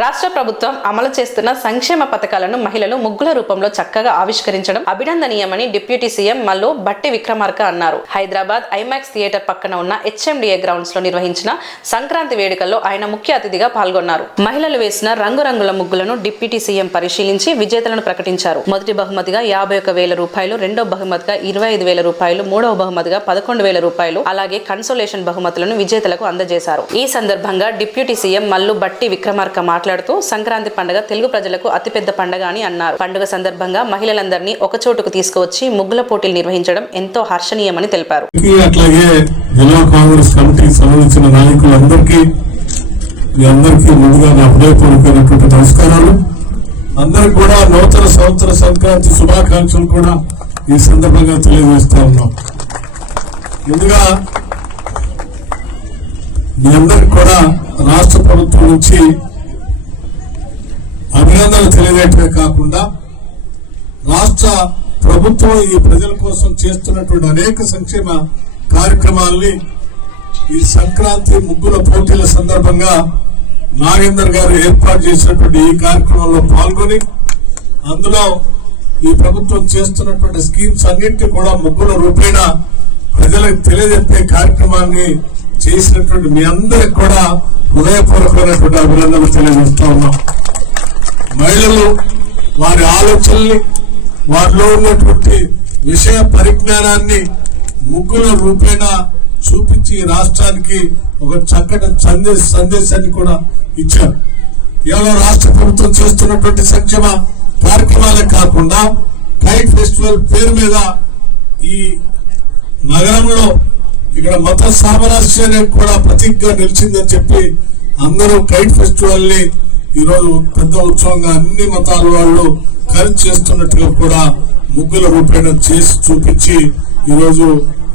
రాష్ట్ర ప్రభుత్వం అమలు చేస్తున్న సంక్షేమ పథకాలను మహిళలు ముగ్గుల రూపంలో చక్కగా ఆవిష్కరించడం అభినందనీయమని డిప్యూటీ సీఎం మల్లు బట్టి విక్రమార్క అన్నారు. హైదరాబాద్ ఐమాక్స్ థియేటర్ పక్కన ఉన్న HMDA గ్రౌండ్స్ లో నిర్వహించిన సంక్రాంతి వేడుకల్లో ఆయన ముఖ్య అతిథిగా పాల్గొన్నారు. మహిళలు వేసిన రంగురంగుల ముగ్గులను డిప్యూటీ సీఎం పరిశీలించి విజేతలను ప్రకటించారు. మొదటి బహుమతిగా 51,000 రూపాయలు, రెండో బహుమతిగా 25,000 రూపాయలు, మూడవ బహుమతిగా 11,000 రూపాయలు, అలాగే కన్సోలేషన్ బహుమతులను విజేతలకు అందజేశారు. ఈ సందర్భంగా డిప్యూటీ సీఎం మల్లు బట్టి విక్రమార్క మాట్లాడుతూ సంక్రాంతి పండుగ తెలుగు ప్రజలకు అతిపెద్ద పండుగ అని అన్నారు. పండుగ సందర్భంగా మహిళలందరినీ ఒక చోటుకు తీసుకువచ్చి ముగ్గుల పోటీలు నిర్వహించడం ఎంతో హర్షణీయమని తెలిపారు. అట్లాగే జిల్లా కాంగ్రెస్ కమిటీకి సంబంధించిన నాయకులందరికీ ముందుగా నా హృదయపూర్వకమైనటువంటి నమస్కారాలు. అందరికి కూడా నూతన సంవత్సర సంక్రాంతి శుభాకాంక్షలు కూడా ఈ సందర్భంగా తెలియజేస్తా ఉన్నాం. ముందుగా మీ అందరికి కూడా రాష్ట్ర ప్రభుత్వం నుంచి అభినందనలు తెలియజేయటమే కాకుండా రాష్ట్ర ప్రభుత్వం ఈ ప్రజల కోసం చేస్తున్నటువంటి అనేక సంక్షేమ కార్యక్రమాలని ఈ సంక్రాంతి ముగ్గుల పోటీల సందర్భంగా నాగేందర్ గారు ఏర్పాటు చేసినటువంటి ఈ కార్యక్రమంలో పాల్గొని అందులో ఈ ప్రభుత్వం చేస్తున్నటువంటి స్కీమ్స్ అన్నింటినీ కూడా ముగ్గుల రూపేణ ప్రజలకు తెలియజెప్పే కార్యక్రమాన్ని చేసినటువంటి మీ అందరికి కూడా హృదయపూర్వకమైనటువంటి అభినందనలు తెలియజేస్తా ఉన్నాం. మహిళలు వారి ఆలోచనల్ని, వారిలో ఉన్నటువంటి విషయ పరిజ్ఞానాన్ని ముగ్గుల రూపేణ చూపించి రాష్ట్రానికి ఒక చక్కటి సందేశాన్ని కూడా ఇచ్చారు. ఇవాళ రాష్ట్ర ప్రభుత్వం చేస్తున్నటువంటి సంక్షేమ కార్యక్రమాలే కాకుండా కైట్ ఫెస్టివల్ పేరు మీద ఈ నగరంలో ఇక్కడ మత సామరస్యానికి కూడా ప్రతీకగా నిలిచిందని చెప్పి అందరూ కైట్ ఫెస్టివల్ ని ఈరోజు పెద్ద ఉత్సవంగా అన్ని మతాల వాళ్ళు కలిసి చేస్తున్నట్టుగా కూడా ముగ్గుల రూపేణ చేసి చూపించి ఈరోజు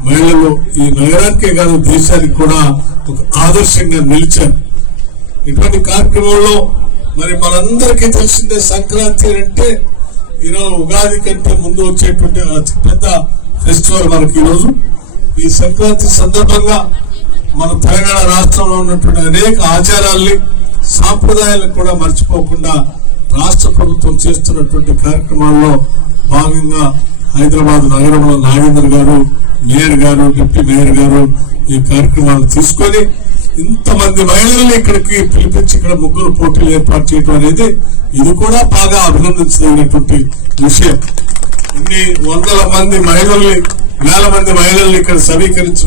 మహిళలు ఈ నగరానికే కాదు దేశానికి కూడా ఒక ఆదర్శంగా నిలిచారు. ఇటువంటి కార్యక్రమంలో మరి మనందరికీ తెలిసిందే సంక్రాంతి అంటే ఈరోజు ఉగాది కంటే ముందు వచ్చేటువంటి అతి పెద్ద ఫెస్టివల్ మనకి ఈరోజు. ఈ సంక్రాంతి సందర్భంగా మన తెలంగాణ రాష్ట్రంలో ఉన్నటువంటి అనేక ఆచారాల్ని, సాంప్రదాయాలను కూడా మర్చిపోకుండా రాష్ట్ర ప్రభుత్వం చేస్తున్నటువంటి కార్యక్రమాల్లో భాగంగా హైదరాబాద్ నగరంలో నాగేందర్ గారు, మేయర్ గారు, డిప్యూటీ మేయర్ గారు ఈ కార్యక్రమాలు తీసుకొని ఇంతమంది మహిళల్ని ఇక్కడికి పిలిపించి ఇక్కడ ముగ్గురు పోటీలు ఏర్పాటు చేయడం అనేది ఇది కూడా బాగా అభినందించదగినటువంటి విషయం. ఇన్ని వందల మంది మహిళల్ని, వేల మంది మహిళల్ని ఇక్కడ సమీకరించడం